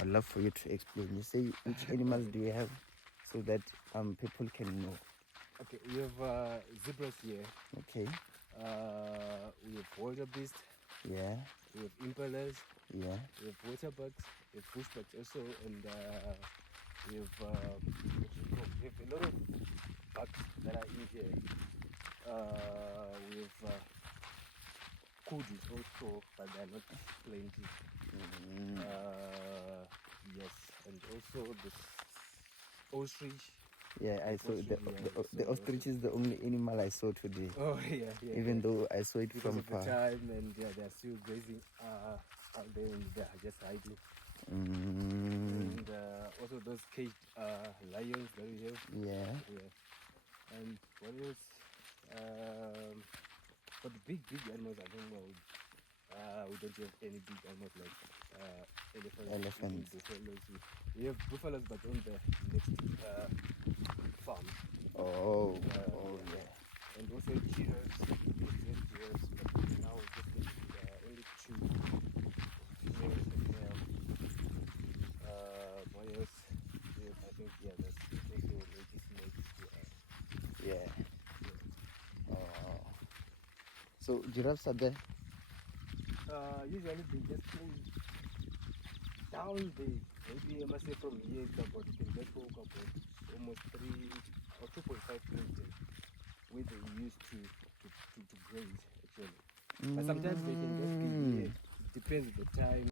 I'd love for you to explain. You say which animals do you have so that people can know. Okay, we have zebras here. Okay. We have wildebeest. Yeah. We have impalas. Yeah. We have waterbucks. We have bushbucks also, and we have we have a lot of bucks that are in here. We have kudus also, but they are not plenty. Yes, and also the ostrich. Yeah, I saw the ostrich is the only animal I saw today. Oh yeah. Even though I saw it because from of the far. time, and they're still grazing out there, and they're just hiding. And also those caged lions that we have. Yeah. And what else? But the big animals, I don't know. We don't have any big animals like elephants. Buffaloes. We have buffaloes, but on the next farm. Oh, yeah. And also giraffes. Giraffes, but now just only two females and male. What else? I think that's also maybe snakes. Yeah. Oh. So giraffes are there? Usually they just go down there. Maybe I must say from here it's about, you can just walk about almost 3 or 2.5 kilometers where they used to graze actually. But sometimes they can just be here. It depends on the time.